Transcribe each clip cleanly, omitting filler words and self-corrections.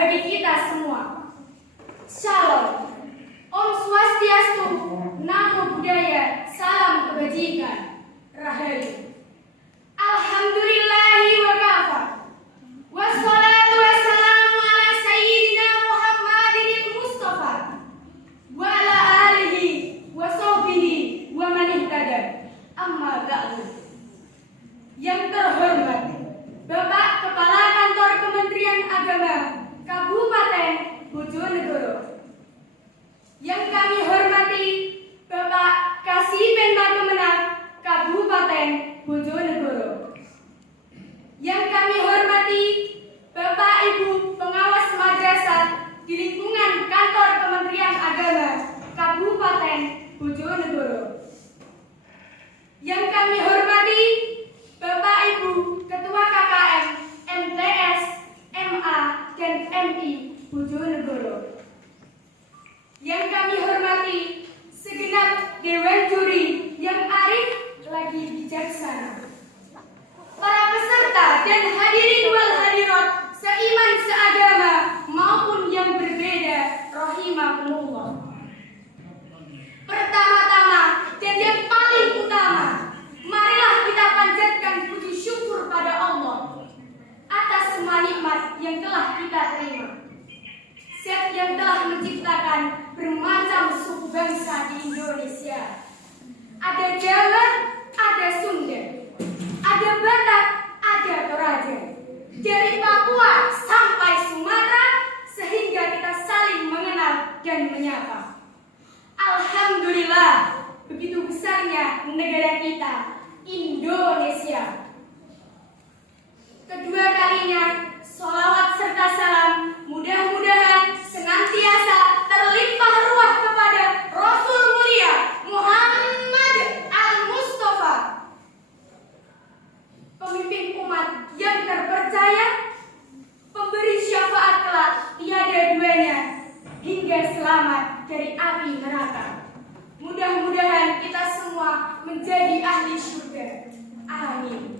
bagi kita semua. Shalom. Om Swastiastu, Namo Buddhaya, salam kebajikan. Rahayu. Alhamdulillahi wa kafa. Wassalatu wassalamu ala sayyidina Muhammadin Mustafa wa ala alihi wa sahbihi wa man ihtada. Amma ba'du. Yang terhormat Bapak Kepala Kantor Kementerian Agama Kabupaten Bojonegoro. Yang kami hormati Bapak Kasih-Penpa Kemenag Kabupaten Bojonegoro. Yang kami hormati Bapak Ibu pengawas madrasah di lingkungan Kantor Kementerian Agama Kabupaten Bojonegoro. Yang kami hormati Bapak Ibu Ketua KKM, MTS, MA, dan MI Bojonegoro. Yang kami hormati segenap Dewan Juri yang arif lagi bijaksana. Para peserta dan hadirin wal hadirat seiman seagama maupun yang berbeda, rahimakumullah. Pertama-tama dan yang paling utama, marilah kita panjatkan puji syukur pada Allah atas semua nikmat yang telah kita terima. Zat yang telah menciptakan bermacam suku bangsa di Indonesia. Ada Jawa, ada Sunda, ada Batak, ada Toraja. Dari Papua sampai Sumatera, sehingga kita saling mengenal dan menyapa. Alhamdulillah, begitu besarnya negara kita, Indonesia. Kedua kalinya, sholawat serta salam mudah-mudahan senantiasa terlimpah ruah kepada Rasul mulia Muhammad Al-Mustafa, pemimpin umat yang terpercaya, pemberi syafaat kelak tiada duanya, hingga selamat dari api neraka. Mudah-mudahan kita semua menjadi ahli surga. Amin.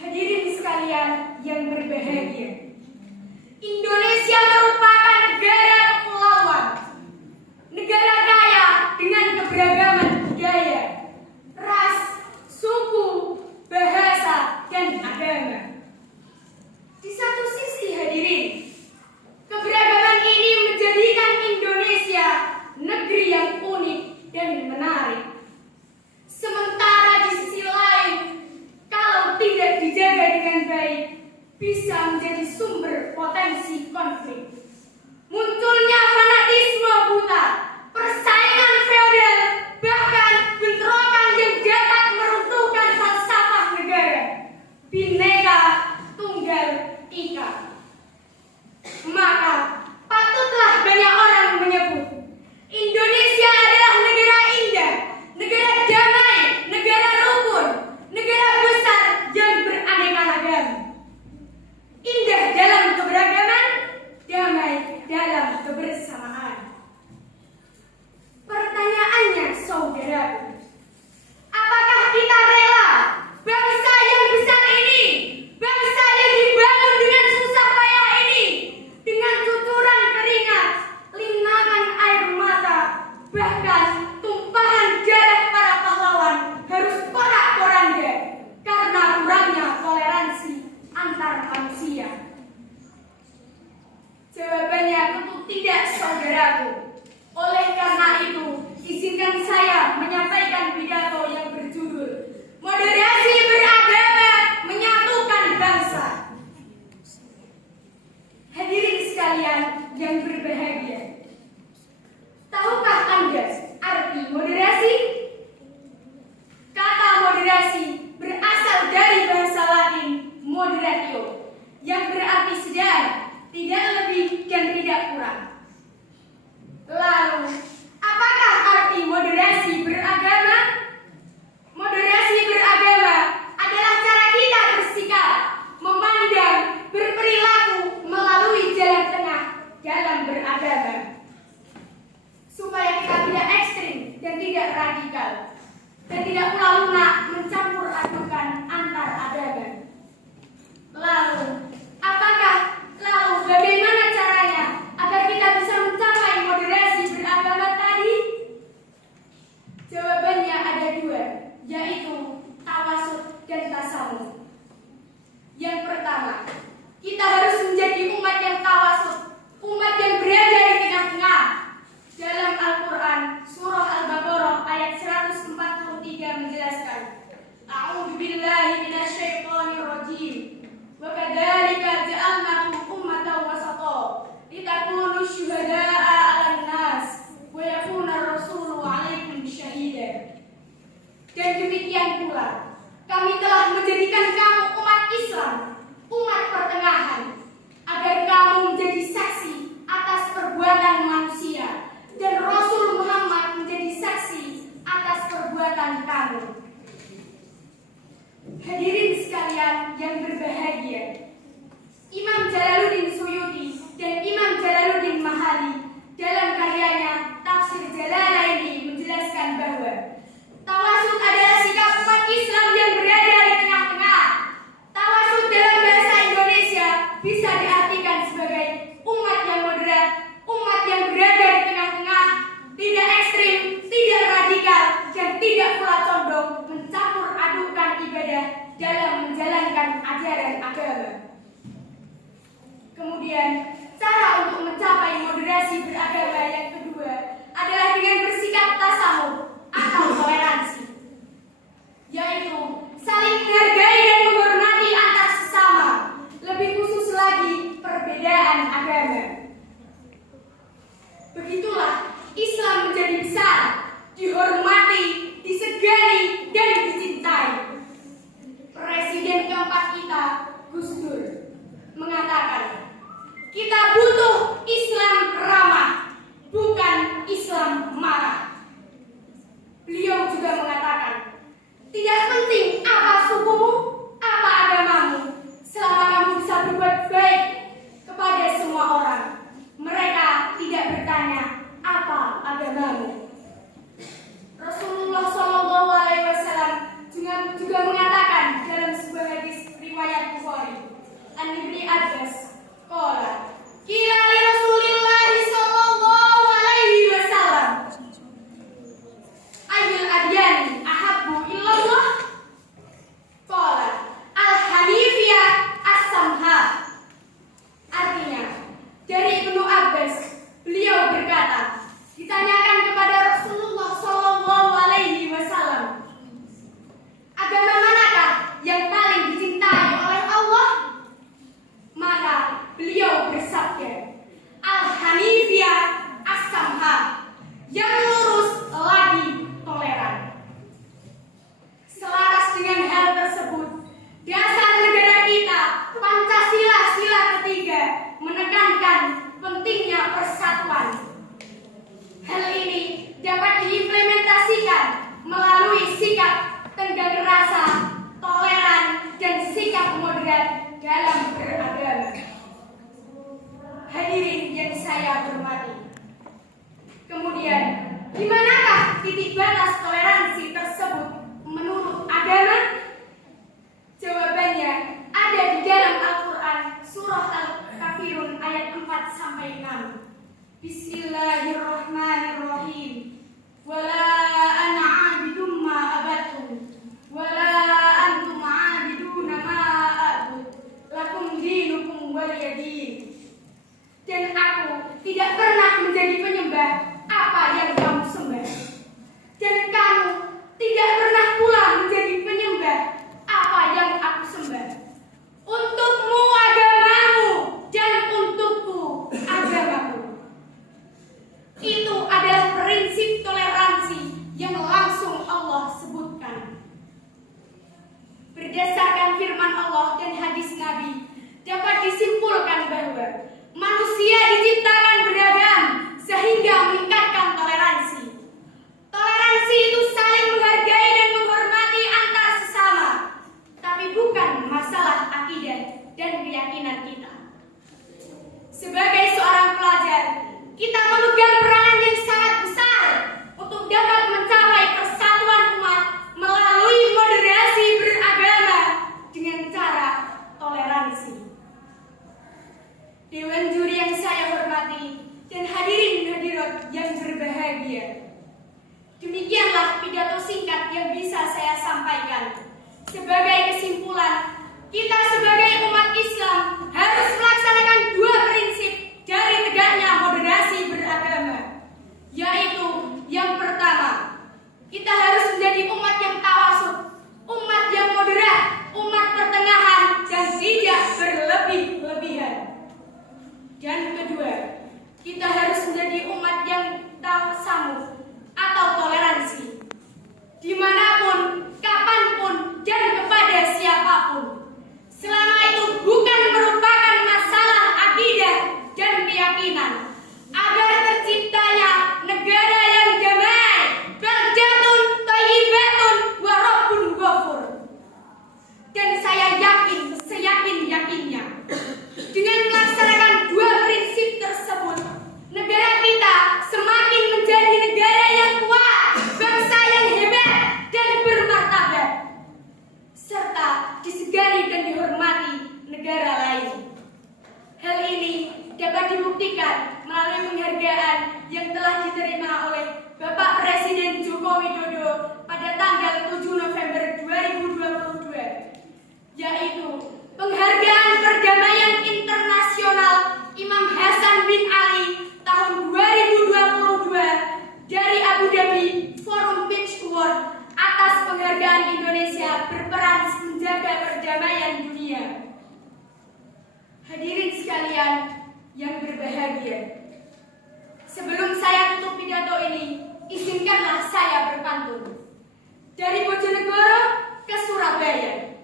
Hadirin sekalian yang berbahagia, Indonesia merupakan negara kepulauan, negara kaya dengan keberagaman budaya, ras, suku, bahasa, dan agama. Di satu sisi hadirin, keberagaman ini menjadikan Indonesia negeri yang unik dan menarik. Sementara di sisi lain, kalau tidak dijaga dengan baik, bisa menjadi sumber potensi konflik. Munculnya fanatisme buta, persaingan feodal, bahkan bentrokan yang dapat meruntuhkan falsafah negara. Bhinneka Tunggal Ika. Maka patutlah banyak orang menyebut Indonesia adalah negara indah, negara damai, negara rukun, negara besar yang beraneka ragam. Indah dalam keberagaman, damai dalam kebersamaan. Pertanyaannya, saudaraku, apakah kita rela bangsa yang besar ini, bangsa yang dibangun dengan susah payah ini, dengan cucuran keringat, linangan air mata, bahkan tumpahan darah para pahlawan harus porak-poranda karena kurangnya toleransi antar manusia? Jawabannya tentu tidak, saudaraku. Oleh karena itu, izinkan saya menyampaikan pidato yang berjudul Moderasi Beragama Menyatukan Bangsa. Hadirin sekalian yang berbahagia, tahukah Anda arti moderasi? Kata moderasi berasal dari bahasa Latin moderatio, yang berarti sedang, tidak lebih dan tidak kurang. Lalu, apakah arti moderasi beragama? Moderasi beragama adalah cara kita bersikap, memandang, berperilaku melalui jalan tengah dalam beragama. bisa diartikan sebagai umat yang moderat, umat yang berada di tengah-tengah, tidak ekstrim, tidak radikal, dan tidak pula condong mencampur adukkan ibadah dalam menjalankan ajaran agama. Kemudian, cara untuk mencapai moderasi beragama yang kedua adalah dengan bersikap tasamuh atau toleransi, yaitu saling menghargai dan menghormati antar sesama, lebih khusus lagi perbedaan agama. Begitulah Islam menjadi besar, dihormati, disegani, dan dicintai. Presiden keempat kita, Gus Dur, mengatakan, kita butuh Islam ramah, bukan Islam marah. Beliau juga mengatakan, tidak penting apa sukumu, apa agamamu, selama kamu bisa berbuat baik kepada semua orang. Mereka tidak bertanya apa agamamu. Rasulullah SAW juga mengatakan dalam sebuah hadis riwayat Bukhari, an Ibnu Abbas, qala qila li Rasulillah sallallahu alaihi wasallam, ayyul adyani ahabbu illallah? Qala al-hanifiyah as-samha. Artinya, dari Ibnu Abbas, beliau berkata, ditanyakan kepada Rasulullah sallallahu alaihi wasallam, agama manakah yang paling dicintai oleh Allah? Maka beliau bersabda, al-hanifiyah as-samha, yang lurus lagi toleran. Selaras dengan hal tersebut, dasar negara kita, Pancasila sila ketiga, menekankan pentingnya persatuan. Hal ini dapat diimplementasikan melalui sikap tenggang rasa, toleran, dan sikap moderat dalam beragama. Hadirin yang saya hormati. Kemudian, di manakah titik batas toleransi tersebut menurut agama? Jawabannya ada di dalam Al-Quran surah Al-Kafirun ayat 4-6. Bismillahirrahmanirrahim. Wala ana 'abidum ma abattum wala antum 'abiduna ma a'bud lakum dinukum waliyadin. Dan aku tidak pernah menjadi penyembah apa yang kamu sembah, dan kamu tidak pernah pula menjadi penyembah apa yang aku sembah. Untukmu agamamu dan untukku agamaku. Itu adalah prinsip toleransi yang langsung Allah sebutkan. Berdasarkan firman Allah dan hadis Nabi, dapat disimpulkan bahwa manusia diciptakan beragam sehingga meningkatkan toleransi. Toleransi itu saling menghargai dan menghormati antar sesama, tapi bukan masalah akidah dan keyakinan kita. Sebagai seorang pelajar, kita memegang peranan yang sangat besar untuk dapat mencapai persatuan umat melalui moderasi beragama dengan cara toleransi. Dewan juri yang saya hormati dan hadirin hadirat yang berbahagia, demikianlah pidato singkat yang bisa saya sampaikan. Sebagai kesimpulan, kita sebagai umat Islam harus melaksanakan dua prinsip dari tegaknya moderasi beragama, yaitu yang pertama, kita harus menjadi umat yang tawasud, umat yang moderat, umat pertengahan, dan tidak berlebih-lebihan. Dan kedua, kita harus menjadi umat yang tasamuh atau toleransi, dimanapun, kapanpun, dan kepada siapapun, selama itu bukan merupakan masalah akidah dan keyakinan, agar terciptanya negara yang damai, baldatun thayyibatun wa rabbun ghafur. Dan saya yakin, seyakin-yakinnya, dengan melaksanakan dua prinsip tersebut, negara kita semakin menjadi negara yang kuat, bangsa yang hebat dan bermartabat, serta disegani dan dihormati dibuktikan melalui penghargaan yang telah diterima oleh Bapak Presiden Joko Widodo pada tanggal 7 November 2022, yaitu Penghargaan Perdamaian Internasional Imam Hasan bin Ali tahun 2022 dari Abu Dhabi Forum Peace Award atas penghargaan Indonesia berperan menjaga perdamaian dunia. Hadirin sekalian yang berbahagia, sebelum saya tutup pidato ini, izinkanlah saya berpantun. Dari Bojonegoro ke Surabaya,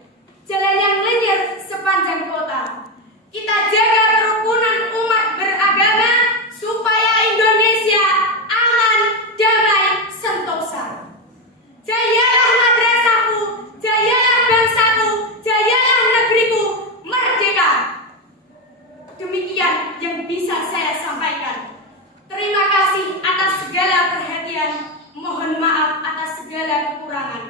jalan yang lenyir sepanjang kota, kita jaga kerukunan umat beragama supaya Indonesia aman, damai, sentosa. Jayalah madrasahku, jayalah bangsaku, jayalah negeriku, merdeka. Demikian yang bisa saya sampaikan. Terima kasih atas segala perhatian. Mohon maaf atas segala kekurangan.